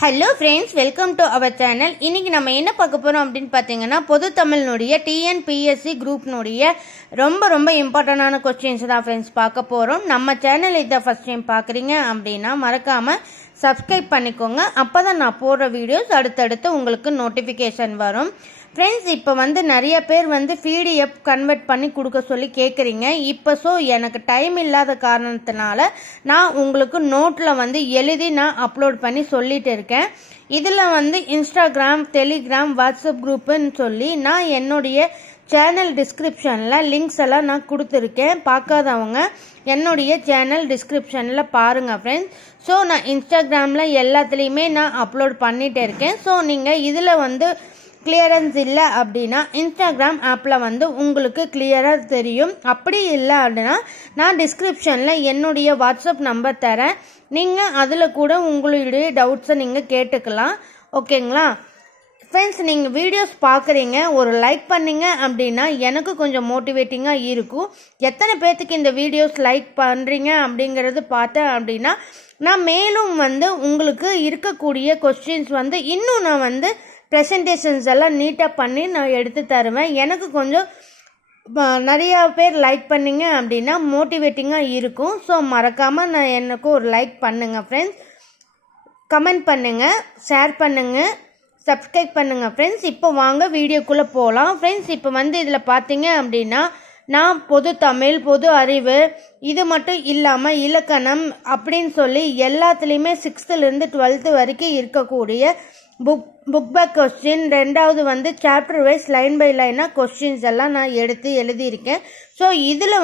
Hello friends, welcome to our channel. இன்னைக்கு நம்ம என்ன பார்க்க போறோம் அப்படின்னு பார்த்தீங்கன்னா, பொது தமிழ்னுடைய டிஎன்பிஎஸ்சி குரூப்னுடைய ரொம்ப இம்பார்ட்டண்டான கொஸ்டின்ஸ் தான் ஃப்ரெண்ட்ஸ் பார்க்க போறோம். நம்ம சேனல் இதை ஃபர்ஸ்ட் டைம் பார்க்குறீங்க அப்படின்னா மறக்காம சப்ஸ்கிரைப் பண்ணிக்கோங்க. அப்பதான் நான் போடுற வீடியோஸ் அடுத்தடுத்து உங்களுக்கு நோட்டிஃபிகேஷன் வரும். ஃப்ரெண்ட்ஸ், இப்போ நிறைய பேர் பிடிஎஃப் கன்வெர்ட் பண்ணி கொடுக்க சொல்லி கேட்குறீங்க. இப்போ எனக்கு டைம் இல்லாத காரணத்தினால நான் உங்களுக்கு நோட்டில் எழுதி நான் அப்லோட் பண்ணி சொல்லிட்டு இருக்கேன். இதில் இன்ஸ்டாகிராம், டெலிகிராம், வாட்ஸ்அப் குரூப்புன்னு சொல்லி நான் என்னுடைய சேனல் டிஸ்கிரிப்ஷனில் லிங்க்ஸ் எல்லாம் நான் கொடுத்துருக்கேன். பார்க்காதவங்க என்னுடைய சேனல் டிஸ்கிரிப்ஷனில் பாருங்கள் ஃப்ரெண்ட்ஸ். ஸோ நான் இன்ஸ்டாகிராமில் எல்லாத்துலேயுமே நான் அப்லோட் பண்ணிகிட்டே இருக்கேன். ஸோ நீங்கள் இதில் கிளியரன்ஸ் இல்லை அப்படின்னா இன்ஸ்டாகிராம் ஆப்பில் உங்களுக்கு கிளியராக தெரியும். அப்படி இல்லை அப்படின்னா நான் டிஸ்கிரிப்ஷனில் என்னுடைய வாட்ஸ்அப் நம்பர் தரேன். நீங்கள் அதில் கூட உங்களுடைய டவுட்ஸை நீங்கள் கேட்டுக்கலாம். ஓகேங்களா ஃப்ரெண்ட்ஸ்? நீங்கள் வீடியோஸ் பார்க்குறீங்க, ஒரு லைக் பண்ணீங்க அப்படின்னா எனக்கு கொஞ்சம் மோட்டிவேட்டிங்காக இருக்கும். எத்தனை பேர்த்துக்கு இந்த வீடியோஸ் லைக் பண்ணுறீங்க அப்படிங்கிறது பார்த்தேன் அப்படின்னா நான் மேலும் உங்களுக்கு இருக்கக்கூடிய கொஸ்டின்ஸ் இன்னும் நான் ப்ரெசன்டேஷன்ஸ் எல்லாம் நீட்டாக பண்ணி நான் எடுத்து தருவேன். எனக்கு கொஞ்சம் நிறையா பேர் லைக் பண்ணிங்க அப்படின்னா மோட்டிவேட்டிங்காக இருக்கும். ஸோ மறக்காமல் எனக்கு ஒரு லைக் பண்ணுங்கள் ஃப்ரெண்ட்ஸ். கமெண்ட் பண்ணுங்கள், ஷேர் பண்ணுங்கள், சப்ஸ்கிரைப் பண்ணுங்கள் ஃப்ரெண்ட்ஸ். இப்போ வாங்க வீடியோக்குள்ளே போகலாம். ஃப்ரெண்ட்ஸ், இப்போ இதில் பார்த்தீங்க அப்படின்னா நான் பொது தமிழ், பொது அறிவு, இது மட்டும் இல்லாமல் இலக்கணம் அப்படின்னு சொல்லி எல்லாத்துலேயுமே 6th-லேருந்து 12th வரைக்கும் இருக்கக்கூடிய புக் பேக் கொஸ்டின், ரெண்டாவது சாப்டர் வைஸ் லைன் பை லைனாக கொஸ்டின்ஸ் எல்லாம் நான் எடுத்து எழுதியிருக்கேன். ஸோ இதில்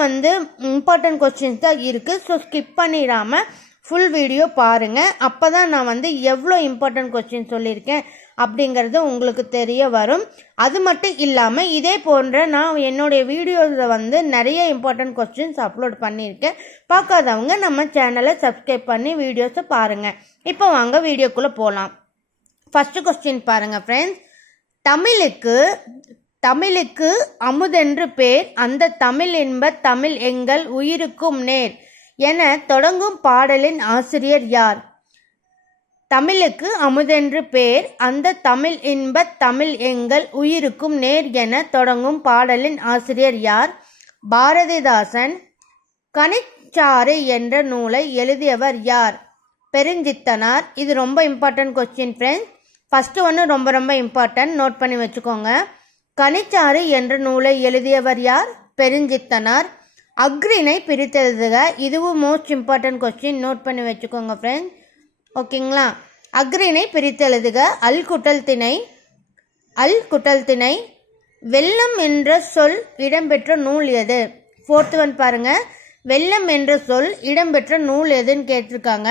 இம்பார்ட்டன்ட் கொஸ்டின்ஸ் தான் இருக்குது. ஸோ ஸ்கிப் பண்ணிடாமல் ஃபுல் வீடியோ பாருங்கள். அப்போ தான் நான் எவ்வளோ இம்பார்ட்டன்ட் கொஸ்டின் சொல்லியிருக்கேன் அப்படிங்கிறது உங்களுக்கு தெரிய வரும். அது மட்டும் இல்லாமல் இதே போன்ற நான் என்னுடைய வீடியோஸில் நிறைய இம்பார்ட்டன்ட் கொஸ்டின்ஸ் அப்லோட் பண்ணியிருக்கேன். பார்க்காதவங்க நம்ம சேனலை சப்ஸ்கிரைப் பண்ணி வீடியோஸை பாருங்கள். இப்போ வாங்க வீடியோக்குள்ளே போகலாம். ஃபர்ஸ்ட் கொஸ்டின் பாருங்க ஃப்ரெண்ட்ஸ். தமிழுக்கு அமுதென்று பேர், அந்த தமிழ் இன்ப தமிழ் எங்கள் உயிருக்கும் நேர் என தொடங்கும் பாடலின் ஆசிரியர் யார்? தமிழுக்கு அமுதென்று பேர், அந்த தமிழ் இன்ப தமிழ் எங்கள் உயிருக்கும் நேர் என தொடங்கும் பாடலின் ஆசிரியர் யார்? பாரதிதாசன். கனிச்சாறு என்ற நூலை எழுதியவர் யார்? பெருஞ்சித்தனார். இது ரொம்ப இம்பார்ட்டன்ட் கொஸ்டின் ஃப்ரெண்ட்ஸ். ஃபர்ஸ்ட் ஒன்று ரொம்ப இம்பார்ட்டன்ட், நோட் பண்ணி வச்சுக்கோங்க. கனிச்சாறு என்ற நூலை எழுதியவர் யார்? பெருஞ்சித்தனார். அக்ரிணை பிரித்தெழுதுக. இதுவும் மோஸ்ட் இம்பார்ட்டன்ட் கொஸ்டின், நோட் பண்ணி வச்சுக்கோங்க ஃப்ரெண்ட்ஸ். ஓகேங்களா? அக்ரிணை பிரித்தெழுதுக. அல் குட்டல் திணை. வெள்ளம் என்ற சொல் இடம்பெற்ற நூல் எது? 4th ஒன் பாருங்க. வெள்ளம் என்ற சொல் இடம்பெற்ற நூல் எதுன்னு கேட்டிருக்காங்க.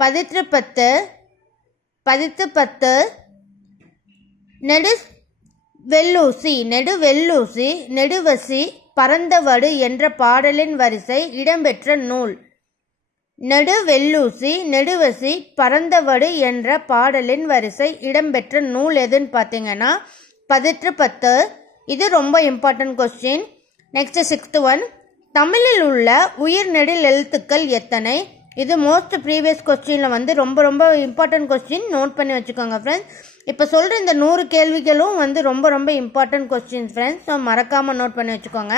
பதிற்று 10. நெடுவசி பரந்தவடு என்ற பாடலின் வரிசை இடம்பெற்ற நூல். நெடுவசி பரந்தவடு என்ற பாடலின் வரிசை இடம்பெற்ற நூல் எதுன்னு பார்த்தீங்கன்னா பதிற்று 10. இது ரொம்ப important question. Next 6th one. தமிழில் உள்ள உயிர் நெடில் எழுத்துக்கள் எத்தனை? இது மோஸ்ட் ப்ரீவியஸ் கொஸ்டின்ல ரொம்ப இம்பார்ட்டன்ட் கொஸ்டின், நோட் பண்ணி வச்சுக்கோங்க ஃப்ரெண்ட்ஸ். இப்போ சொல்ற இந்த 100 கேள்விகளும் ரொம்ப இம்பார்ட்டன்ட் கொஸ்டின் ஃப்ரெண்ட்ஸ். ஸோ மறக்காம நோட் பண்ணி வச்சுக்கோங்க.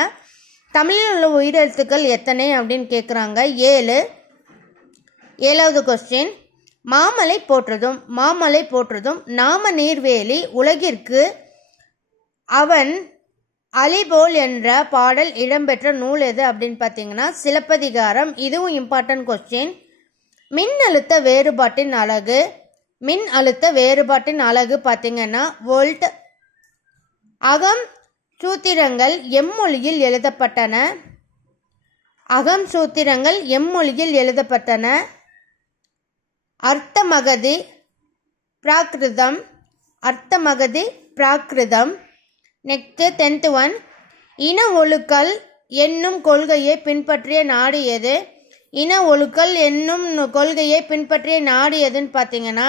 தமிழில் உள்ள உயிரெழுத்துக்கள் எத்தனை அப்படின்னு கேட்குறாங்க. 7. 7வது கொஸ்டின். மாமலை போற்றுதும் நாம நீர்வேலி உலகிற்கு அவன் அலிபோல் என்ற பாடல் இடம்பெற்ற நூல் எது அப்படின்னு பார்த்தீங்கன்னா சிலப்பதிகாரம். இதுவும் இம்பார்ட்டன்ட் கொஸ்டின். மின் அழுத்த வேறுபாட்டின் அலகு பார்த்தீங்கன்னா வோல்ட். அகம் சூத்திரங்கள் எம்மொழியில் எழுதப்பட்டன. அர்த்தமகதி பிராகிருதம். Next 10th one. இன ஒழுக்கல் என்னும் கொள்கையை பின்பற்றிய நாடு எது? இன ஒழுக்கல் என்னும் கொள்கையை பின்பற்றிய நாடு எதுன்னு பார்த்தீங்கன்னா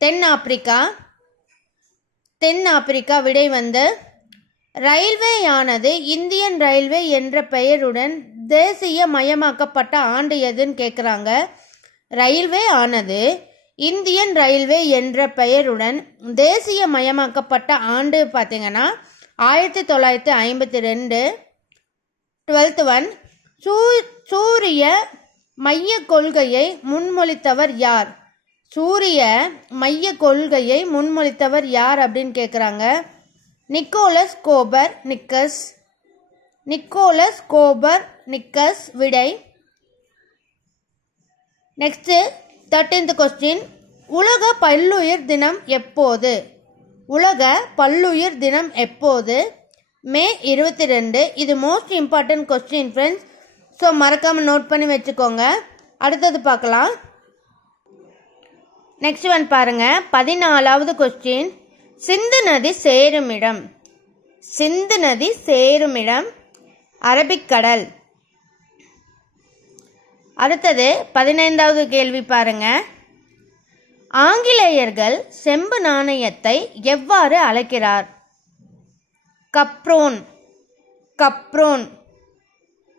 தென்னாப்பிரிக்கா. விடை ரயில்வேயானது இந்தியன் ரயில்வே என்ற பெயருடன் தேசிய மயமாக்கப்பட்ட ஆண்டு எதுன்னு கேட்குறாங்க. ரயில்வே ஆனது இந்தியன் ரயில்வே என்ற பெயருடன் தேசியமயமாக்கப்பட்ட ஆண்டு பார்த்தீங்கன்னா 1952. 12th one, சூரிய மைய கொள்கையை முன்மொழித்தவர் யார்? சூரிய மைய கொள்கையை முன்மொழித்தவர் யார் அப்படின்னு கேட்குறாங்க. நிக்கோலஸ் கோபர் நிக்கஸ். விடை. நெக்ஸ்ட் 13th question, உலக பல்லுயிர் தினம் எப்போது? உலக பல்லுயிர் தினம் எப்போது? மே 22. இது most important question friends. So மறக்காமல் நோட் பண்ணி வச்சுக்கோங்க. அடுத்தது பார்க்கலாம். நெக்ஸ்ட் ஒன் பாருங்க. 14வது கொஸ்டின், சிந்து நதி சேரும் இடம் அரபிக்கடல். அடுத்தது 15வது கேள்வி பாருங்க. ஆங்கிலேயர்கள் செம்பு நாணயத்தை எவ்வாறு அழைக்கிறார்? கப்ரோன்.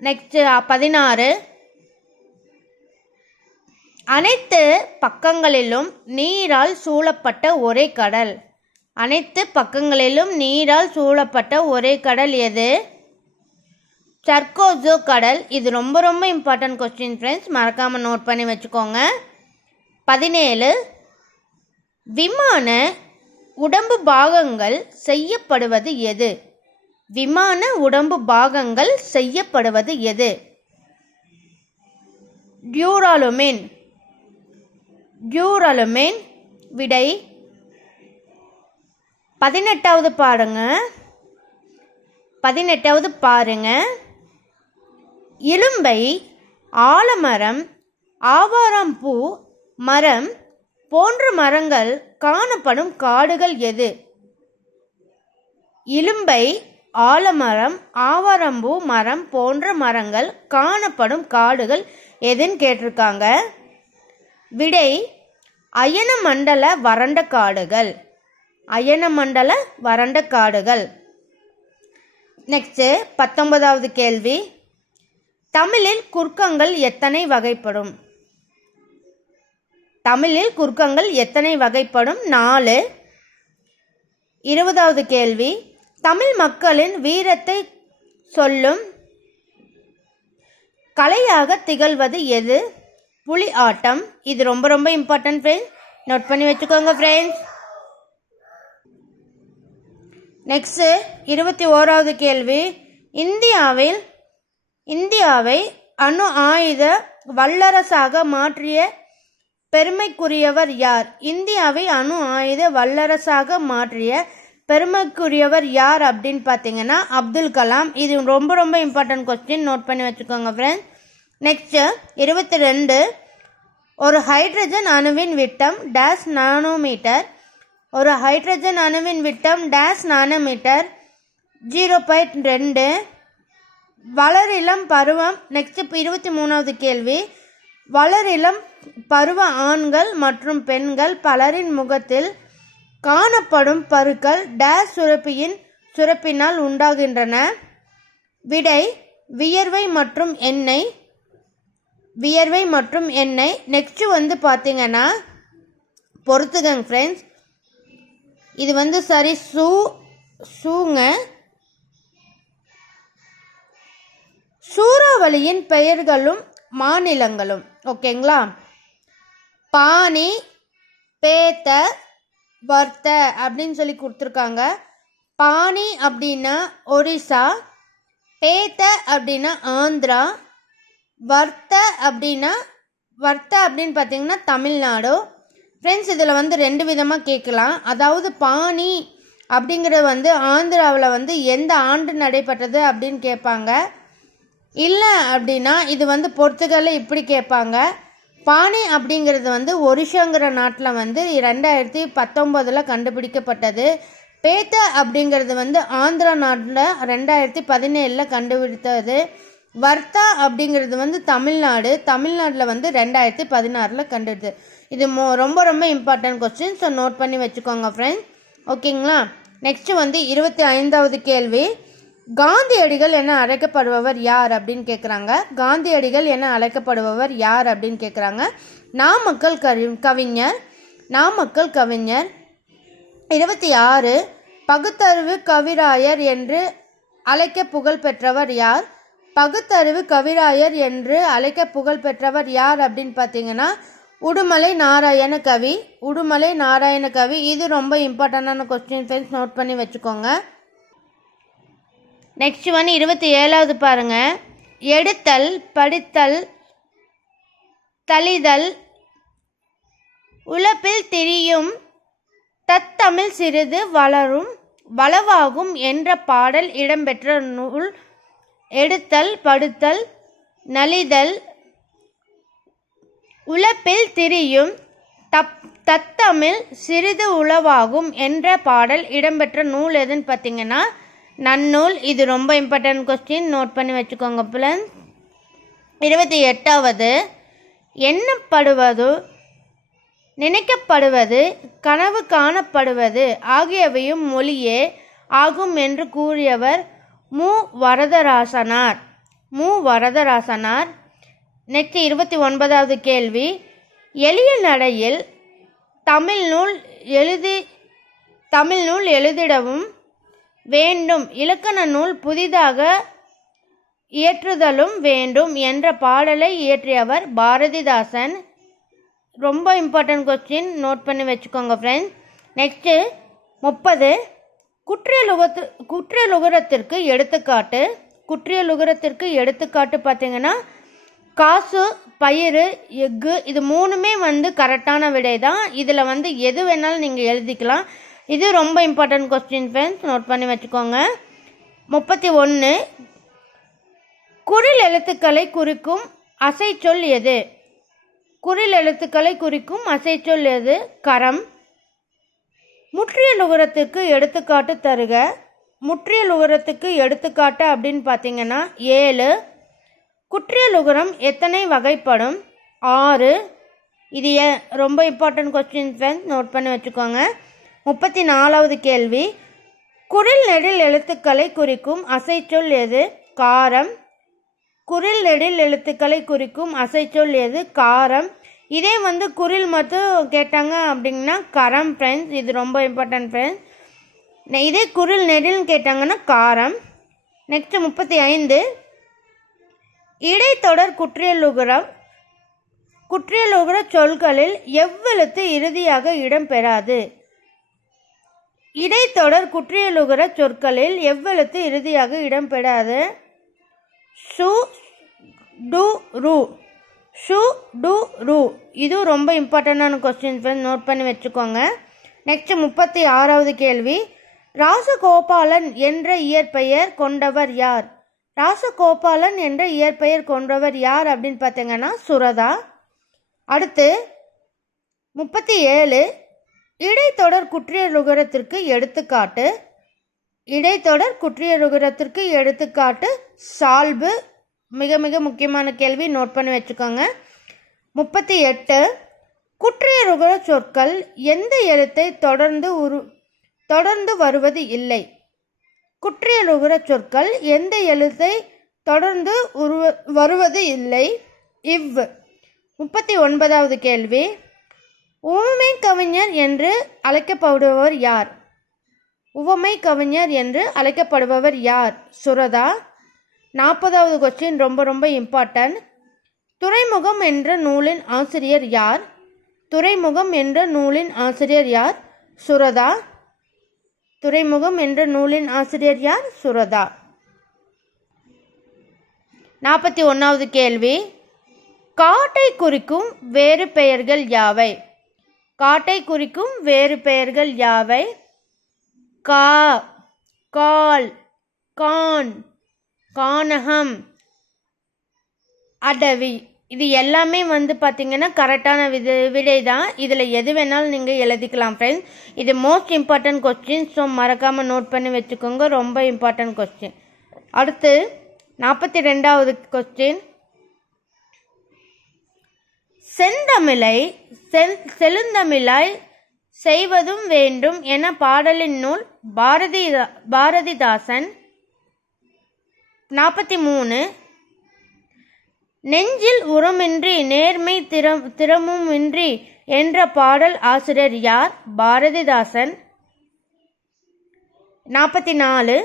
நெக்ஸ்ட் 16, அனைத்து பக்கங்களிலும் நீரால் சூழப்பட்ட ஒரே கடல். அனைத்து பக்கங்களிலும் நீரால் சூழப்பட்ட ஒரே கடல் எது? சர்கோசோ கடல். இது ரொம்ப ரொம்ப இம்பார்ட்டன்ட் கொஸ்டின் ஃப்ரெண்ட்ஸ், மறக்காம நோட் பண்ணி வச்சுக்கோங்க. 17, விமான உடம்பு பாகங்கள் செய்யப்படுவது எது? விமான உடம்பு பாகங்கள் செய்யப்படுவது எது? டியூராலுமின். விடை. 18வது பாருங்க. இலும்பை, ஆலமரம், ஆவாரம்பூ மரம் போன்ற மரங்கள் காணப்படும் காடுகள் எது? இலும்பை, ஆலமரம், ஆவாரம்பூ மரம் போன்ற மரங்கள் காணப்படும் காடுகள் எதுன்னு கேட்டிருக்காங்க. விடை, அயனமண்டல வறண்ட காடுகள். நெக்ஸ்ட் 19வது கேள்வி, தமிழில் குறுக்கங்கள் எத்தனை வகைப்படும்? 4. 20வது கேள்வி, தமிழ் மக்களின் வீரத்தை சொல்லும் கலையாக திகழ்வது எது? புலி ஆட்டம். இது ரொம்ப ரொம்ப இம்பார்ட்டன்ட் ஃப்ரெண்ட்ஸ், நோட் பண்ணி வச்சுக்கோங்க ஃப்ரெண்ட்ஸ். நெக்ஸ்ட் 21வது கேள்வி, இந்தியாவை அணு ஆயுத வல்லரசாக மாற்றிய பெருமைக்குரியவர் யார்? இந்தியாவை அணு ஆயுத வல்லரசாக மாற்றிய பெருமைக்குரியவர் யார் அப்படின்னு பார்த்தீங்கன்னா அப்துல் கலாம். இது ரொம்ப ரொம்ப இம்பார்ட்டன்ட் கொஸ்டின், நோட் பண்ணி வச்சுக்கோங்க ஃப்ரெண்ட்ஸ். நெக்ஸ்ட் 22, ஒரு ஹைட்ரஜன் அணுவின் விட்டம் டேஷ் நானோமீட்டர். ஒரு ஹைட்ரஜன் அணுவின் விட்டம் டேஷ் நானோமீட்டர். 0.2. வளரிளம் பருவம். நெக்ஸ்ட் 23வது கேள்வி, வளரிளம் பருவ ஆண்கள் மற்றும் பெண்கள் பலரின் முகத்தில் காணப்படும் பருக்கள் டேஷ் சுரப்பினால் உண்டாகின்றன. விடை, வியர்வை மற்றும் எண்ணெய். நெக்ஸ்ட் வந்து பார்த்தீங்கன்னா பொறுத்துக்கங்க ஃப்ரெண்ட்ஸ், இது வந்து சரி சூங்க. சூறாவளியின் பெயர்களும் மாநிலங்களும். ஓகேங்களா? பானி, பேத்த, வர்த்த அப்படின்னு சொல்லி கொடுத்துருக்காங்க. பானி அப்படின்னா ஒரிசா, பேத்த அப்படின்னா ஆந்திரா, வர்த்த அப்படின்னு பார்த்தீங்கன்னா தமிழ்நாடு. ஃப்ரெண்ட்ஸ், இதில் வந்து 2 விதமாக கேட்கலாம். அதாவது பானி அப்படிங்கிறது வந்து ஆந்திராவில் வந்து எந்த ஆண்டு நடைபெற்றது அப்படின்னு கேட்பாங்க. இல்லை அப்படின்னா இது வந்து போர்த்துகலில் இப்படி கேட்பாங்க. பானி அப்படிங்கிறது வந்து ஒரிஷாங்கிற நாட்டில் வந்து 2019 கண்டுபிடிக்கப்பட்டது. பேத்த அப்படிங்கிறது வந்து ஆந்திரா நாட்டில் 2017 கண்டுபிடித்தது. வர்த்தா அப்படிங்கிறது வந்து தமிழ்நாட்டில் வந்து 2016 கண்டுபிடித்தது. இது ரொம்ப ரொம்ப இம்பார்ட்டன்ட் கொஸ்டின், ஸோ நோட் பண்ணி வச்சுக்கோங்க ஃப்ரெண்ட்ஸ். ஓகேங்களா? நெக்ஸ்ட் வந்து 25வது கேள்வி, காந்தியடிகள் என அழைக்கப்படுபவர் யார் அப்படின்னு கேட்குறாங்க. நாமக்கல் கவிஞர். 26 பகுத்தறிவு கவிராயர் என்று அழைக்க புகழ் பெற்றவர் யார்? பகுத்தறிவு கவிராயர் என்று அழைக்க புகழ் பெற்றவர் யார் அப்படின்னு பார்த்தீங்கன்னா உடுமலை நாராயண கவி. இது ரொம்ப இம்பார்ட்டண்டான கொஸ்டின் ஃப்ரெண்ட்ஸ், நோட் பண்ணி வச்சுக்கோங்க. நெக்ஸ்ட் 27வது பாருங்க. எடுத்தல், படித்தல், தளிதல், உலப்பில் திரியும் தத்தமிழ் சிறிது வளவாகும் என்ற பாடல் இடம்பெற்ற நூல். எடுத்தல், படுத்தல், நலிதல், உலப்பில் திரியும் தத்தமிழ் சிறிது உளவாகும் என்ற பாடல் இடம்பெற்ற நூல் எதுன்னு பார்த்தீங்கன்னா நன்னூல். இது ரொம்ப இம்பார்ட்டன்ட் கொஸ்டின், நோட் பண்ணி வச்சுக்கோங்க பிள்ளைங்க. 28வது எண்ணப்படுவது, நினைக்கப்படுவது, கனவு காணப்படுவது ஆகியவையும் மொழியே ஆகும் என்று கூறியவர் மு. வரதராசனார். நெக்ஸ்ட் 29வது கேள்வி. எளிய நடையில் தமிழ் நூல் எழுதிடவும் வேண்டும், இலக்கண நூல் புதிதாக இயற்றுதலும் வேண்டும் என்ற பாடலை இயற்றியவர் பாரதிதாசன். ரொம்ப இம்பார்ட்டன்ட் கொஸ்டின், நோட் பண்ணி வச்சுக்கோங்க ஃப்ரெண்ட்ஸ். நெக்ஸ்ட்டு 30 குற்றியலுகரத்திற்கு எடுத்துக்காட்டு. குற்றியலுகரத்திற்கு எடுத்துக்காட்டு பார்த்தீங்கன்னா காசு, பயிறு, எஃகு, இது மூணுமே கரெக்டான விடை தான். இதில் எது வேணாலும் நீங்கள் எழுதிக்கலாம். இது ரொம்ப இம்பார்ட்டன்ட் கொஸ்டின் ஃப்ரெண்ட்ஸ், நோட் பண்ணி வச்சுக்கோங்க. 31 குறில் எழுத்துக்களை குறிக்கும் அசைச்சொல் எது? குறில் எழுத்துக்களை குறிக்கும் அசைச்சொல் எது? கரம். முற்றியலுகரத்திற்கு எடுத்துக்காட்டு தருக. முற்றியலுகரத்துக்கு எடுத்துக்காட்டு அப்படின்னு பார்த்தீங்கன்னா 7. குற்றியலுகரம் எத்தனை வகைப்படும்? 6. இது ரொம்ப இம்பார்ட்டன்ட் கொஸ்டின் ஃப்ரெண்ட்ஸ், நோட் பண்ணி வச்சுக்கோங்க. 34வது கேள்வி. குறில் நெடில் எழுத்துக்களை குறிக்கும் அசைச்சொல் எது? காரம். குறில் நெடில் எழுத்துக்களை குறிக்கும் அசைச்சொல் எது? காரம். இதே குறில் மட்டும் கேட்டாங்க அப்படின்னா கரம் ஃப்ரெண்ட்ஸ், இது ரொம்ப இம்பார்ட்டன்ட் ஃப்ரெண்ட்ஸ். இதே குறில் நெடில்னு கேட்டாங்கன்னா காரம். நெக்ஸ்ட் 35 இடைத்தொடர் குற்றியலுகர சொற்களில் எவ்வெழுத்து இறுதியாக இடம்பெறாது? இடைத்தொடர் குற்றியலுகர சொற்களில் எவ்வெழுத்து இறுதியாக இடம்பெறாது? சு, டு, ரு. இது ரொம்ப இம்பார்ட்டண்டான கொஸ்டின் ஃப்ரெண்ட்ஸ், நோட் பண்ணி வச்சுக்கோங்க. நெக்ஸ்ட் 36வது கேள்வி. ராசகோபாலன் என்ற இயற்பெயர் கொண்டவர் யார்? ராசகோபாலன் என்ற இயற்பெயர் கொண்டவர் யார் அப்படின்னு பார்த்தீங்கன்னா சுரதா. அடுத்து 37 இடைத்தொடர் குற்றியலுகரத்திற்கு எடுத்துக்காட்டு. இடைத்தொடர் குற்றியலுகரத்திற்கு எடுத்துக்காட்டு சால்பு. மிக மிக முக்கியமான கேள்வி, நோட் பண்ணி வச்சுக்கோங்க. 38 குற்றியலுகர சொற்கள் எந்த எழுத்தை தொடர்ந்து வருவது இல்லை? குற்றியலுகர சொற்கள் எந்த எழுத்தை தொடர்ந்து வருவது இல்லை? இவ். 39வது கேள்வி. உவமை கவிஞர் என்று அழைக்கப்படுபவர் யார்? உவமை கவிஞர் என்று அழைக்கப்படுபவர் யார்? சுரதா. 40வது கொஸ்டின் ரொம்ப ரொம்ப இம்பார்ட்டன்ட். துறைமுகம் என்ற நூலின் ஆசிரியர் யார்? துறைமுகம் என்ற நூலின் ஆசிரியர் யார்? சுரதா. துறைமுகம் என்ற நூலின் ஆசிரியர் யார்? சுரதா. 41வது கேள்வி. காட்டை குறிக்கும் வேறு பெயர்கள் யாவை? காட்டை குறிக்கும் வேறு பெயர்கள் யாவை? கா, கால், கான், கானகம், அடவி. இது எல்லாமே பார்த்தீங்கன்னா கரெக்டான விடை தான். இதில் எது வேணாலும் நீங்கள் எழுதிக்கலாம் ஃப்ரெண்ட்ஸ். இது மோஸ்ட் இம்பார்ட்டன்ட் கொஸ்டின், ஸோ மறக்காமல் நோட் பண்ணி வச்சுக்கோங்க. ரொம்ப இம்பார்ட்டன்ட் கொஸ்டின். அடுத்து 42வது கொஸ்டின். செழுந்தமிழாய் செய்வதும் வேண்டும் என பாடலின் நூல் பாரதிதாசன். 43 நெஞ்சில் உரமின்றி நேர்மை திறமுமின்றி என்ற பாடல் ஆசிரியர் யார்? பாரதிதாசன். 44.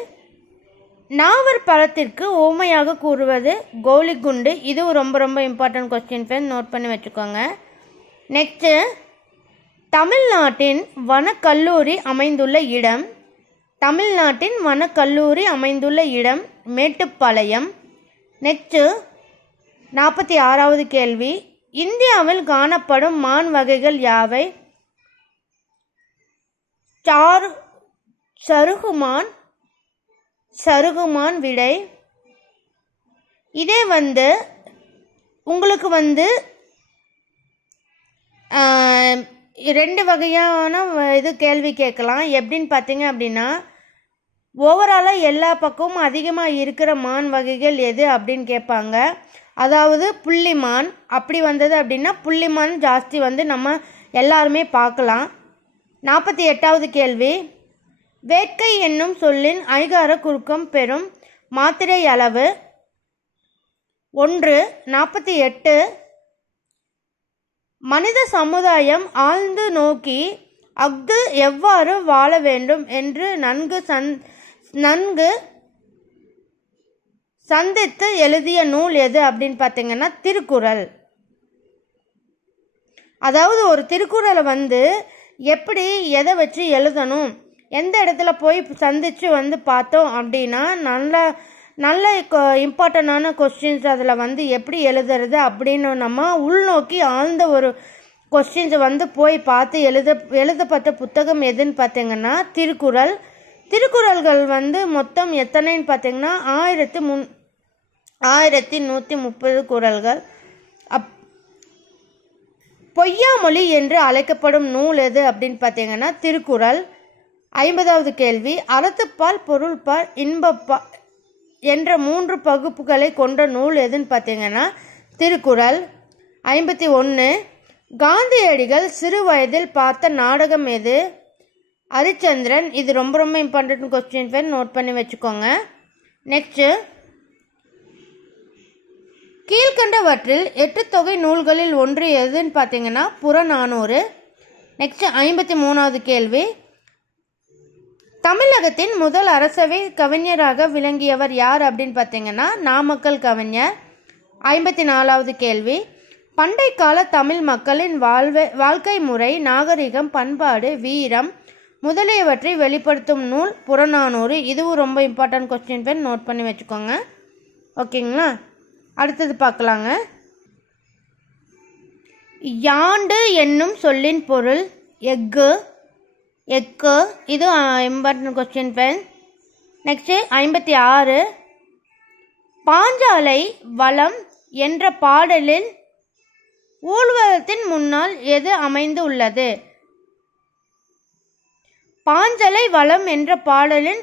நாவற் பழத்திற்கு ஓமையாக கூறுவது கோலிக்குண்டு. இது ரொம்ப ரொம்ப இம்பார்ட்டன்ட் கொஸ்டின் ஃப்ரெண்ட்ஸ், நோட் பண்ணி வச்சுக்கோங்க. நெக்ஸ்ட்டு, தமிழ்நாட்டின் வனக்கல்லூரி அமைந்துள்ள இடம். தமிழ்நாட்டின் வனக்கல்லூரி அமைந்துள்ள இடம் மேட்டுப்பாளையம். நெக்ஸ்ட்டு 46வது கேள்வி, இந்தியாவில் காணப்படும் மான் வகைகள் யாவை? சருகுமான் விடை. இதே உங்களுக்கு 2 வகையான இது கேள்வி கேட்கலாம். எப்படின்னு பார்த்தீங்க அப்படின்னா, ஓவராலாக எல்லா பக்கமும் அதிகமாக இருக்கிற மான் வகைகள் எது அப்படின்னு கேட்பாங்க. அதாவது புள்ளிமான். அப்படி வந்தது அப்படின்னா புள்ளிமான் ஜாஸ்தி நம்ம எல்லாருமே பார்க்கலாம். 48வது கேள்வி, வேட்கை என்னும் சொல்லின் ஐகார குறுக்கம் பெறும் மாத்திரை அளவு 1. 48. மனித சமுதாயம் ஆழ்ந்து நோக்கி அஃது எவ்வாறு வாழ வேண்டும் என்று நன்கு சந்தித்து எழுதிய நூல் எது அப்படின்னு பார்த்தீங்கன்னா திருக்குறள். அதாவது ஒரு திருக்குறளை எப்படி எதை வச்சு எழுதணும், எந்த இடத்துல போய் சந்திச்சு பார்த்தோம் அப்படின்னா நல்ல இம்பார்ட்டண்டான கொஸ்டின்ஸ் அதில் எப்படி எழுதுறது அப்படின்னு நம்ம உள்நோக்கி ஆழ்ந்த ஒரு கொஸ்டின்ஸ் போய் பார்த்து எழுதப்பட்ட புத்தகம் எதுன்னு பார்த்தீங்கன்னா திருக்குறள். திருக்குறள்கள் மொத்தம் எத்தனைன்னு பார்த்தீங்கன்னா 1130 குறள்கள். பொய்யாமொழி என்று அழைக்கப்படும் நூல் எது அப்படின்னு பார்த்தீங்கன்னா திருக்குறள். 50வது கேள்வி, அறத்துப்பால், பொருள்பால், இன்பப்பால் என்ற 3 பகுப்புகளை கொண்ட நூல் எதுன்னு பார்த்தீங்கன்னா திருக்குறள். 51. காந்தியடிகள் சிறு வயதில் பார்த்த நாடகம் எது? ஹரிச்சந்திரன். இது ரொம்ப ரொம்ப இம்பார்ட்டன்ட் கொஸ்டின் ஃப்ரெண்ட், நோட் பண்ணி வச்சுக்கோங்க. நெக்ஸ்ட்டு, கீழ்கண்டவற்றில் 8 தொகை நூல்களில் ஒன்று எதுன்னு பார்த்தீங்கன்னா புறநானூறு. நெக்ஸ்ட் 53வது கேள்வி, தமிழகத்தின் முதல் அரசவை கவிஞராக விளங்கியவர் யார் அப்படின்னு பார்த்தீங்கன்னா நாமக்கல் கவிஞர். 54வது கேள்வி, பண்டை கால தமிழ் மக்களின் வாழ்க்கை முறை, நாகரிகம், பண்பாடு, வீரம் முதலியவற்றை வெளிப்படுத்தும் நூல் புறநானூறு. இதுவும் ரொம்ப இம்பார்ட்டன்ட் கொஸ்டின் பேர், நோட் பண்ணி வச்சுக்கோங்க. ஓகேங்களா? அடுத்தது பார்க்கலாங்க. யாண்டு என்னும் சொல்லின் பொருள் எஃகு. இது இம்பார்ட்டன்ட் கொஸ்டின் பேர். நெக்ஸ்ட் 56. பாஞ்சாலை வளம் என்ற பாடலில் ஊர்வலத்தின் முன்னால் எது அமைந்து உள்ளது? பாஞ்சாலை வளம் என்ற பாடலின்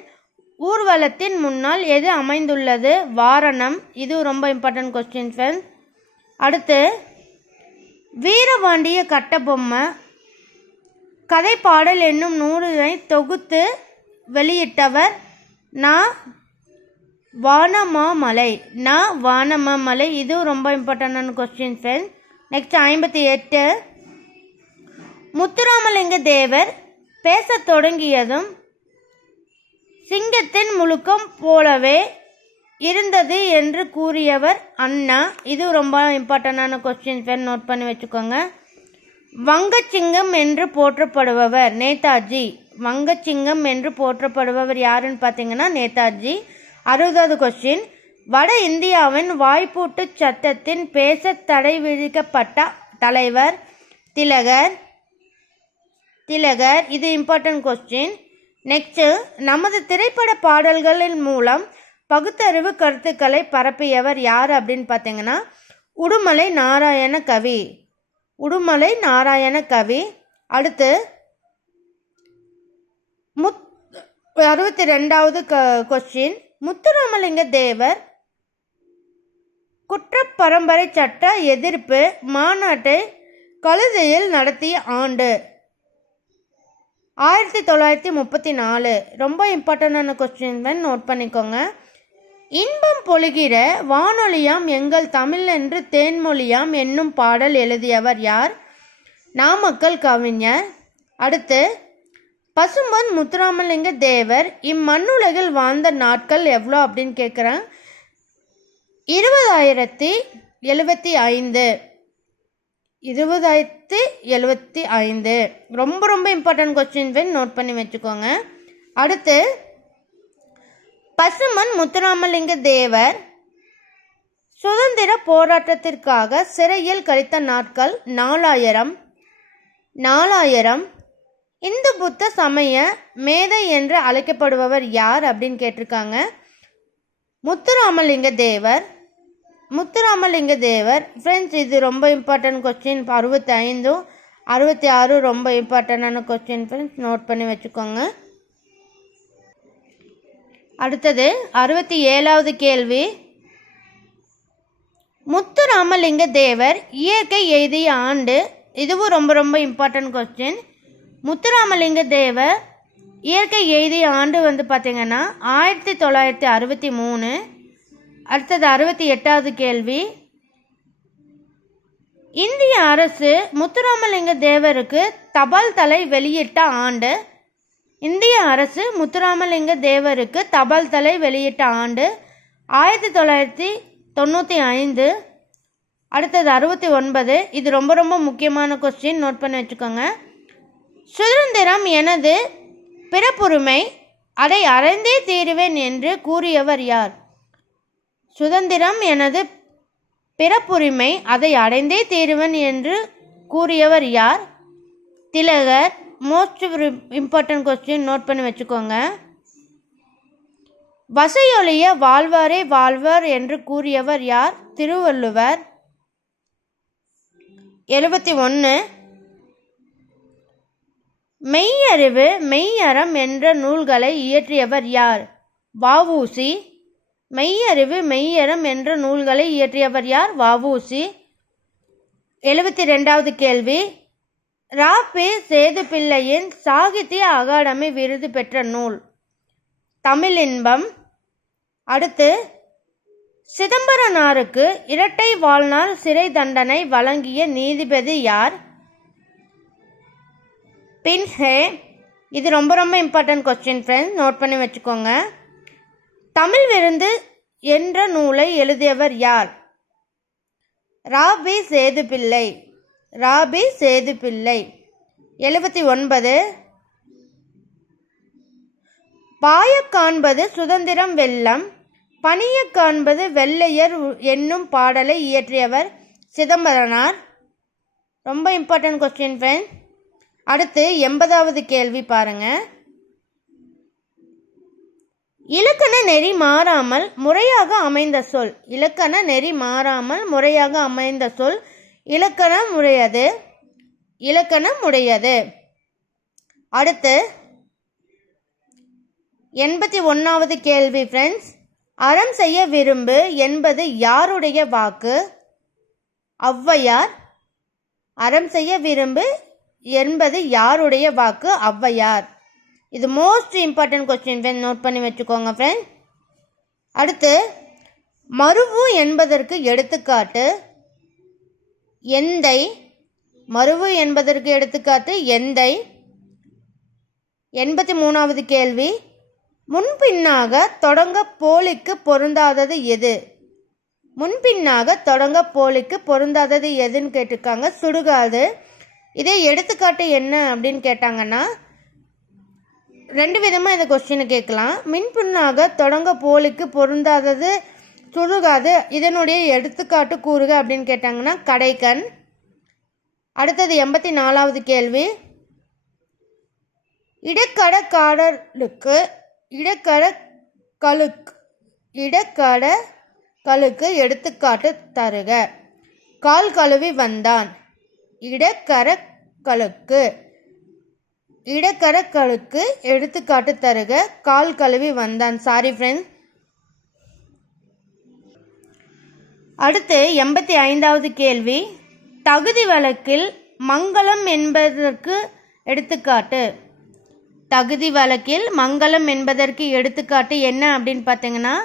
ஊர்வலத்தின் முன்னால் எது அமைந்துள்ளது? வாரணம். இது ரொம்ப இம்பார்ட்டன்ட் கொஸ்டின் ஃப்ரெண்ட். அடுத்து, வீரபாண்டிய கட்டபொம்மை கதை பாடல் என்னும் நூலை தொகுத்து வெளியிட்டவர் வானமாமலை. வானமாமலை. இது ரொம்ப இம்பார்ட்டன்டான question friend. Next 58. Muthuramalinga Thevar பேசத் தொடங்கியதும் சிங்கத்தின் முழுக்கம் போலவே இருந்தது என்று கூறியவர் அண்ணா. இது ரொம்ப இம்பார்ட்டன்டான கொஸ்டின் ஃப்ரெண்ட், நோட் பண்ணி வச்சுக்கோங்க. வங்கச்சிங்கம் என்று போற்றப்படுபவர் நேதாஜி. வங்கச்சிங்கம் என்று போற்றப்படுபவர் யாருன்னு பார்த்தீங்கன்னா நேதாஜி. 60வது கொஸ்டின், வட இந்தியாவின் வாய்ப்பூட்டு சட்டத்தின் பேச தடை விதிக்கப்பட்ட தலைவர் திலகர். இது இம்பார்ட்டன்ட் கொஸ்டின். நெக்ஸ்ட், நமது திரைப்பட பாடல்களின் மூலம் பகுத்தறிவு கருத்துக்களை பரப்பியவர் யார் அப்படின்னு பார்த்தீங்கன்னா உடுமலை நாராயண கவி. அடுத்து 62வது கொஸ்டின், முத்துராமலிங்க தேவர் குற்றப் பரம்பரை சட்ட எதிர்ப்பு மாநாட்டை கழுதையில் நடத்திய ஆண்டு 1934. ரொம்ப இம்பார்ட்டன்டான கொஸ்டின், நோட் பண்ணிக்கோங்க. இன்பம் பொழிகிற வானொலியாம் எங்கள் தமிழ் என்று தேன்மொழியாம் என்னும் பாடல் எழுதியவர் யார்? நாமக்கல் கவிஞர். அடுத்து, பசும்பொன் முத்துராமலிங்க தேவர் இம்மண்ணுலகில் வாழ்ந்த நாட்கள் எவ்வளோ அப்படின்னு கேட்குறேன். 20,075. 20,075 ரொம்ப ரொம்ப இம்பார்ட்டன்ட் கொஸ்டின், நோட் பண்ணி வச்சுக்கோங்க. அடுத்து, பசும்பொன் முத்துராமலிங்க தேவர் சுதந்திர போராட்டத்திற்காக சிறையில் கழித்த நாட்கள் 4000. இந்து புத்த சமய மேதை என்று அழைக்கப்படுபவர் யார் அப்படின்னு கேட்டிருக்காங்க. முத்துராமலிங்க தேவர். ஃப்ரெண்ட்ஸ், இது ரொம்ப இம்பார்ட்டன்ட் கொஸ்டின். 65, 66 ரொம்ப இம்பார்ட்டண்டான கொஸ்டின் ஃப்ரெண்ட்ஸ், நோட் பண்ணி வச்சுக்கோங்க. அடுத்தது 67வது கேள்வி. முத்துராமலிங்க தேவர் இயற்கை எய்திய ஆண்டு. இதுவும் ரொம்ப ரொம்ப இம்பார்ட்டன்ட் கொஸ்டின். முத்துராமலிங்க தேவர் இயற்கை எய்திய ஆண்டு பார்த்தீங்கன்னா 1963. அடுத்தது 68வது கேள்வி. இந்திய அரசு முத்துராமலிங்க தேவருக்கு தபால் தலை வெளியிட்ட ஆண்டு. இந்திய அரசு முத்துராமலிங்க தேவருக்கு தபால் தலை வெளியிட்ட ஆண்டு 1995. அடுத்தது 69. இது ரொம்ப ரொம்ப முக்கியமான கொஸ்டின், நோட் பண்ணி வச்சுக்கோங்க. சுதந்திரம் எனது பிறப்புரிமை, அதை அடைந்தே தீருவேன் என்று கூறியவர் யார்? சுதந்திரம் எனது பிறப்புரிமை, அதை அடைந்தே தீருவேன் என்று கூறியவர் யார்? திலகர். மோஸ்ட் இம்பார்ட்டன்ட் கொஸ்டின், நோட் பண்ணி வச்சுக்கோங்க. வசையொழிய வாழ்வாரே வாழ்வர் என்று கூறியவர் யார்? திருவள்ளுவர். 71. மெய்யறிவு மெய்யறம் என்ற நூல்களை இயற்றியவர் யார்? வ.உ.சி. மெய்யறிவு மெய்யறம் என்ற நூல்களை இயற்றியவர் யார்? வ.உ.சி. 72வது கேள்வி. ரா.பி. சேதுப்பிள்ளையின் சாகித்ய அகாடமி விருது பெற்ற நூல். தமிழின்பம். அடுத்து, சிதம்பரனாருக்கு இரட்டை வாழ்நாள் சிறை தண்டனை வழங்கிய நீதிபதி யார்? பின்ஹே. இது ரொம்ப ரொம்ப இம்பார்ட்டன்ட் கொஸ்டின் ஃப்ரெண்ட்ஸ், நோட் பண்ணி வச்சுக்கோங்க. தமிழ் விருந்து என்ற நூலை எழுதியவர் யார்? ரா.பி. சேதுப்பிள்ளை. 79. பாயக் காண்பது சுதந்திரம் வெல்லம், பணியக் காண்பது வெள்ளையர் என்னும் பாடலை இயற்றியவர் சிதம்பரனார். ரொம்ப இம்பார்ட்டன்ட் கொஸ்டின் ஃப்ரெண்ட்ஸ். அடுத்து 80வது கேள்வி பாருங்க. இலக்கண நெறி மாறாமல் முறையாக அமைந்த சொல். இலக்கண நெறி மாறாமல் முறையாக அமைந்த சொல் இலக்கணம் உடையது. அடுத்து 81வது கேள்வி ஃப்ரெண்ட்ஸ். அறம் செய்ய விரும்பு என்பது யாருடைய வாக்கு? ஔவையார். அறம் செய்ய விரும்பு என்பது யாருடைய வாக்கு? ஔவையார். இது மோஸ்ட் இம்பார்ட்டன்ட் கொஸ்டின், நோட் பண்ணி வச்சுக்கோங்க ஃப்ரெண்ட்ஸ். அடுத்து, மருவு என்பதற்கு எடுத்துக்காட்டு எந்தை. மருவு என்பதற்கு எடுத்துக்காட்டு எந்தை. 83வது கேள்வி. முன்பின்னாக தொடங்க போலிக்கு பொருந்தாதது எது? முன்பின்னாக தொடங்க போலிக்கு பொருந்தாதது எதுன்னு கேட்டிருக்காங்க. சுடுகாடு. இதே எடுத்துக்காட்டு என்ன அப்படின்னு கேட்டாங்கன்னா, ரெண்டு விதமாக இந்த கொஸ்டினை கேட்கலாம். மின்பின்னாக தொடங்க போலிக்கு பொருந்தாதது சுடுகாடு, இதனுடைய எடுத்துக்காட்டு கூறுக அப்படின்னு கேட்டாங்கன்னா கடைக்கண். அடுத்தது 84வது கேள்வி. இடக்கடக்காடலுக்கு எடுத்துக்காட்டு தருக. கால் கழுவி வந்தான். இடக்கடக்களுக்கு எடுத்துக்காட்டு தருக. கால் கழுவி வந்தான். Sorry friends. அடுத்து 85வது கேள்வி. தகுதி வழக்கில் மங்களம் என்பதற்கு எடுத்துக்காட்டு. தகுதி வழக்கில் மங்களம் என்பதற்கு எடுத்துக்காட்டு என்ன அப்படின்னு பார்த்தீங்கன்னா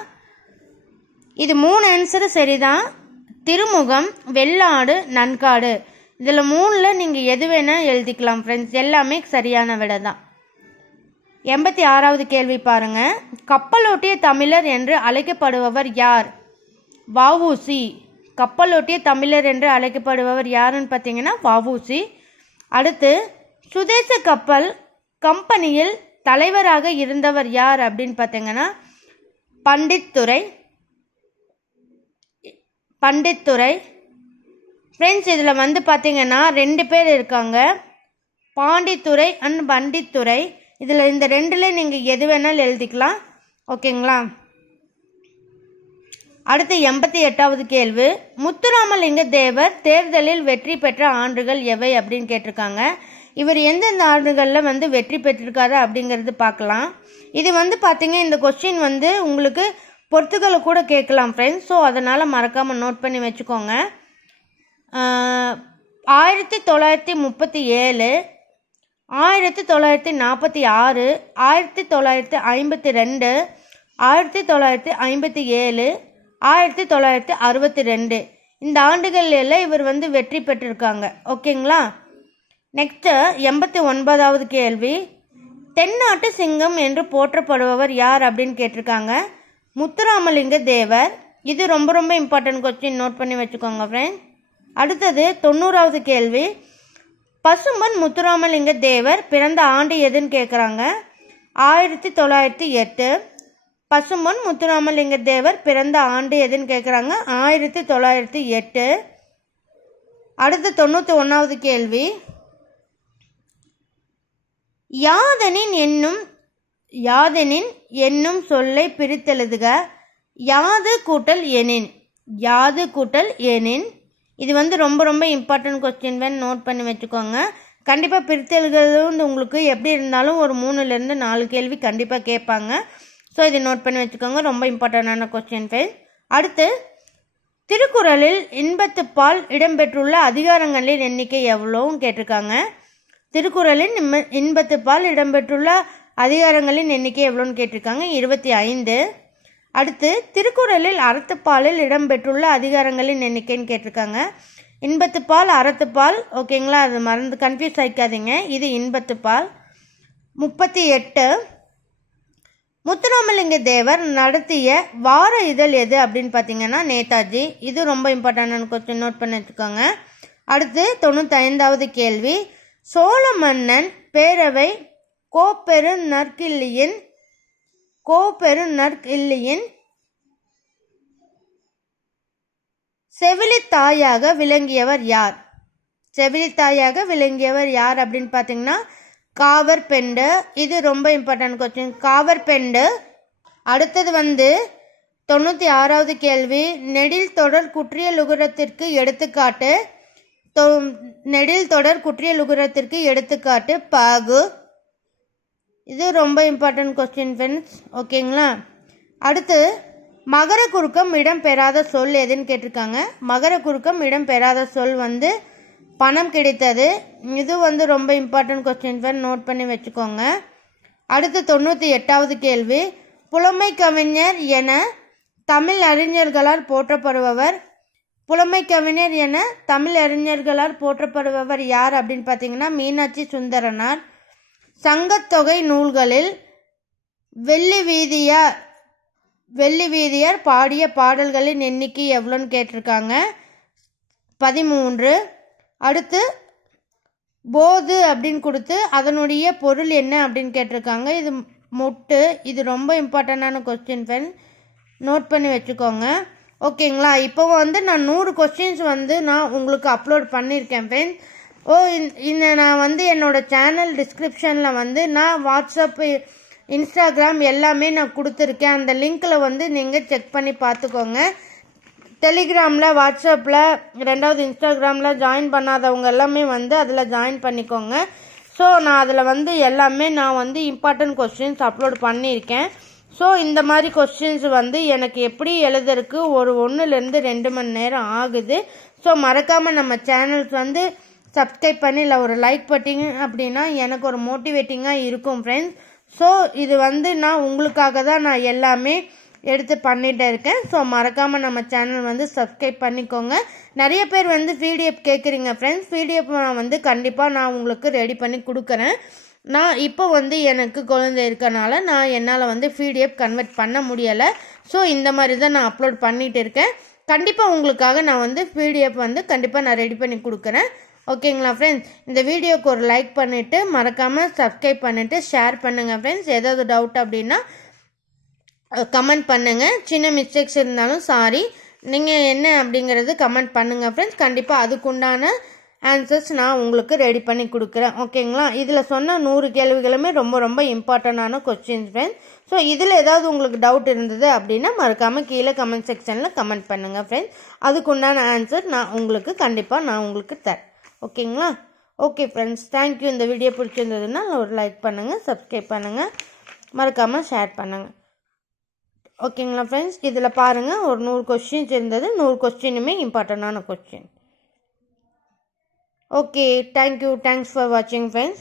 இது 3 ஆன்சர் சரிதான். திருமுகம், வெள்ளாடு, நன்காடு, இதில் 3ல் நீங்கள் எது வேணால் எழுதிக்கலாம் ஃப்ரெண்ட்ஸ். எல்லாமே சரியான விடை தான். 86வது கேள்வி பாருங்க. கப்பலோட்டிய தமிழர் என்று அழைக்கப்படுபவர் யார்? வ.உ.சி. கப்பலோட்டிய தமிழர் என்று அழைக்கப்படுபவர் யாருன்னு பார்த்தீங்கன்னா வ.உ.சி. அடுத்து சுதேச கப்பல் கம்பெனியில் தலைவராக இருந்தவர் யார் அப்படின்னு பார்த்தீங்கன்னா பண்டித் துரை. ஃப்ரெண்ட்ஸ் இதில் வந்து பார்த்தீங்கன்னா 2 பேர் இருக்காங்க, பாண்டித்துரை அண்ட் பண்டித் துரை. இதில் இந்த 2ல் நீங்கள் எது வேணாலும் எழுதிக்கலாம். ஓகேங்களா? அடுத்து 88வது கேள்வி. முத்துராமலிங்க தேவர் தேர்தலில் வெற்றி பெற்ற ஆண்டுகள் எவை அப்படின்னு கேட்டிருக்காங்க. இவர் எந்தெந்த ஆண்டுகளில் வந்து வெற்றி பெற்றிருக்காரு அப்படிங்கிறது பார்க்கலாம். இது வந்து பார்த்தீங்க, இந்த கொஸ்டின் வந்து உங்களுக்கு பொறுத்துக்களை கூட கேட்கலாம் ஃப்ரெண்ட்ஸ். ஸோ அதனால் மறக்காமல் நோட் பண்ணி வச்சுக்கோங்க. 1937, 1946, 1952, 1957, 1962 இந்த ஆண்டுகளில் இவர் வந்து வெற்றி பெற்றிருக்காங்க. ஓகேங்களா? நெக்ஸ்ட்டு 89வது கேள்வி. தென்னாட்டு சிங்கம் என்று போற்றப்படுபவர் யார் அப்படின்னு கேட்டிருக்காங்க. முத்துராமலிங்க தேவர். இது ரொம்ப ரொம்ப இம்பார்ட்டன்ட் கொஸ்டின், நோட் பண்ணி வச்சுக்கோங்க ஃப்ரெண்ட்ஸ். அடுத்தது 90வது கேள்வி. பசும்பொன் முத்துராமலிங்க தேவர் பிறந்த ஆண்டு எதுன்னு கேட்குறாங்க. 1908. பசும்பொன் முத்துராமலிங்க தேவர் பிறந்த ஆண்டு எதுன்னு கேட்குறாங்க. 1908. அடுத்து 91வது கேள்வி. யாதெனின் என்னும் சொல்லை பிரித்தெழுதுக. யாது கூட்டல் எனின். இது வந்து ரொம்ப ரொம்ப இம்பார்ட்டன்ட் கொஸ்டின், நோட் பண்ணி வச்சுக்கோங்க. கண்டிப்பாக பிரித்தெழுதுகிறது வந்து உங்களுக்கு எப்படி இருந்தாலும் ஒரு 3லேருந்து 4 கேள்வி கண்டிப்பாக கேட்பாங்க. ஸோ இதை நோட் பண்ணி வச்சுக்கோங்க, ரொம்ப இம்பார்ட்டண்டான கொஸ்டின் ஃப்ரெண்ட்ஸ். அடுத்து திருக்குறளில் இன்பத்துப்பால் இடம்பெற்றுள்ள அதிகாரங்களின் எண்ணிக்கை எவ்வளோன்னு கேட்டிருக்காங்க. திருக்குறளின் இன்பத்துப்பால் இடம்பெற்றுள்ள அதிகாரங்களின் எண்ணிக்கை எவ்வளோன்னு கேட்டிருக்காங்க. 25. அடுத்து திருக்குறளில் அறத்துப்பாலில் இடம்பெற்றுள்ள அதிகாரங்களின் எண்ணிக்கைன்னு கேட்டிருக்காங்க. இன்பத்துப்பால், அறத்துப்பால். ஓகேங்களா? அது மறந்து கன்ஃபியூஸ் ஆகிக்காதீங்க. இது இன்பத்துப்பால். 38. முத்துராமலிங்க தேவர் நடத்திய வார இதழ் எது அப்படின்னு பார்த்தீங்கன்னா நேதாஜி. இது ரொம்ப இம்பார்ட்டன்டான கொஸ்டின், நோட் பண்ணி வச்சுக்கோங்க. அடுத்து 95வது கேள்வி. சோழ மன்னன் பேரவை கோப்பெருநற்கிள்ளியின் செவிலித்தாயாக விளங்கியவர் யார் அப்படின்னு பார்த்தீங்கன்னா காவற்பெண்டு. இது ரொம்ப இம்பார்ட்டன்ட் கொஸ்டின், காவற்பெண்டு. அடுத்தது வந்து 96வது கேள்வி. நெடில் தொடர் குற்றியலுகரத்திற்கு எடுத்துக்காட்டு பாகு. இது ரொம்ப இம்பார்ட்டன்ட் கொஸ்டின் ஃப்ரெண்ட்ஸ். ஓகேங்களா? அடுத்து மகர குறுக்கம் இடம்பெறாத சொல் எதுன்னு கேட்டிருக்காங்க. மகர குறுக்கம் இடம்பெறாத சொல் வந்து பணம் கிடைத்தது. இது வந்து ரொம்ப இம்பார்ட்டன்ட் கொஸ்டின் ஃப்ரெண்ட், நோட் பண்ணி வச்சுக்கோங்க. அடுத்து 98வது கேள்வி. புலமை கவிஞர் என தமிழ் அறிஞர்களால் போற்றப்படுபவர் யார் அப்படின்னு பார்த்தீங்கன்னா மீனாட்சி சுந்தரனார். சங்கத்தொகை நூல்களில் வெள்ளி வீதியார் பாடிய பாடல்களின் எண்ணிக்கை எவ்வளோன்னு கேட்டிருக்காங்க. 13. அடுத்து போது அப்படின்னு கொடுத்து அதனுடைய பொருள் என்ன அப்படின்னு கேட்டிருக்காங்க. இது மொட்டு. இது ரொம்ப இம்பார்ட்டண்டான கொஸ்டின் ஃப்ரெண்ட், நோட் பண்ணி வச்சுக்கோங்க. ஓகேங்களா? இப்போ வந்து நான் 100 கொஸ்டின்ஸ் வந்து நான் உங்களுக்கு அப்லோட் பண்ணியிருக்கேன் ஃப்ரெண்ட்ஸ். நான் வந்து என்னோடய சேனல் டிஸ்கிரிப்ஷனில் வந்து நான் வாட்ஸ்அப், இன்ஸ்டாகிராம் எல்லாமே நான் கொடுத்துருக்கேன். அந்த லிங்க்கில் வந்து நீங்கள் செக் பண்ணி பார்த்துக்கோங்க. டெலிகிராமில், வாட்ஸ்அப்பில், 2வது இன்ஸ்டாகிராமில் ஜாயின் பண்ணாதவங்க எல்லாமே வந்து அதில் ஜாயின் பண்ணிக்கோங்க. ஸோ நான் அதில் வந்து எல்லாமே நான் வந்து இம்பார்ட்டன்ட் கொஸ்டின்ஸ் அப்லோட் பண்ணியிருக்கேன். ஸோ இந்த மாதிரி கொஸ்டின்ஸ் வந்து எனக்கு எப்படி எழுதுறதுக்கு ஒரு 1லேருந்து 2 மணி நேரம் ஆகுது. ஸோ மறக்காமல் நம்ம சேனல்ஸ் வந்து சப்ஸ்கிரைப் பண்ணி இல்லை ஒரு லைக் பண்ணிங்க அப்படின்னா எனக்கு ஒரு மோட்டிவேட்டிங்காக இருக்கும் ஃப்ரெண்ட்ஸ். ஸோ இது வந்து நான் உங்களுக்காக தான் நான் எல்லாமே எடுத்து பண்ணிகிட்டே இருக்கேன். ஸோ மறக்காமல் நம்ம சேனல் வந்து சப்ஸ்கிரைப் பண்ணிக்கோங்க. நிறைய பேர் வந்து பிடிஎஃப் கேட்குறீங்க ஃப்ரெண்ட்ஸ். பிடிஎஃப் வந்து கண்டிப்பாக நான் உங்களுக்கு ரெடி பண்ணி கொடுக்குறேன். நான் இப்போ வந்து எனக்கு குழந்தை இருக்கனால நான் என்னால் வந்து பிடிஎஃப் கன்வெர்ட் பண்ண முடியலை. ஸோ இந்த மாதிரி தான் நான் அப்லோட் பண்ணிகிட்டு இருக்கேன். கண்டிப்பாக உங்களுக்காக நான் வந்து பிடிஎஃப் வந்து கண்டிப்பாக நான் ரெடி பண்ணி கொடுக்குறேன். ஓகேங்களா ஃப்ரெண்ட்ஸ்? இந்த வீடியோக்கு ஒரு லைக் பண்ணிவிட்டு மறக்காமல் சப்ஸ்கிரைப் பண்ணிவிட்டு ஷேர் பண்ணுங்கள் ஃப்ரெண்ட்ஸ். ஏதாவது டவுட் அப்படின்னா கமெண்ட் பண்ணுங்கள். சின்ன மிஸ்டேக்ஸ் இருந்தாலும் சாரி, நீங்கள் என்ன அப்படிங்கிறது கமெண்ட் பண்ணுங்கள் ஃப்ரெண்ட்ஸ். கண்டிப்பாக அதுக்குண்டான ஆன்சர்ஸ் நான் உங்களுக்கு ரெடி பண்ணி கொடுக்குறேன். ஓகேங்களா? இதில் சொன்ன 100 கேள்விகளுமே ரொம்ப ரொம்ப இம்பார்ட்டண்டான கொஸ்டின்ஸ் ஃப்ரெண்ட்ஸ். ஸோ இதில் ஏதாவது உங்களுக்கு டவுட் இருந்தது அப்படின்னா மறக்காமல் கீழே கமெண்ட் செக்ஷனில் கமெண்ட் பண்ணுங்கள் ஃப்ரெண்ட்ஸ். அதுக்குண்டான ஆன்சர் நான் உங்களுக்கு கண்டிப்பாக நான் உங்களுக்கு தரேன். ஓகேங்களா? Okay friends, thank you. இந்த வீடியோ பிடிச்சிருந்ததுன்னா ஒரு லைக் பண்ணுங்கள், சப்ஸ்கிரைப் பண்ணுங்கள், மறக்காமல் ஷேர் பண்ணுங்கள். ஓகேங்களா ஃப்ரெண்ட்ஸ்? இதில் பாருங்கள், ஒரு 100 கொஸ்டின்ஸ் இருந்தது. 100 கொஸ்டினுமே இம்பார்ட்டண்டான question. Okay, thank you. Thanks for watching, friends.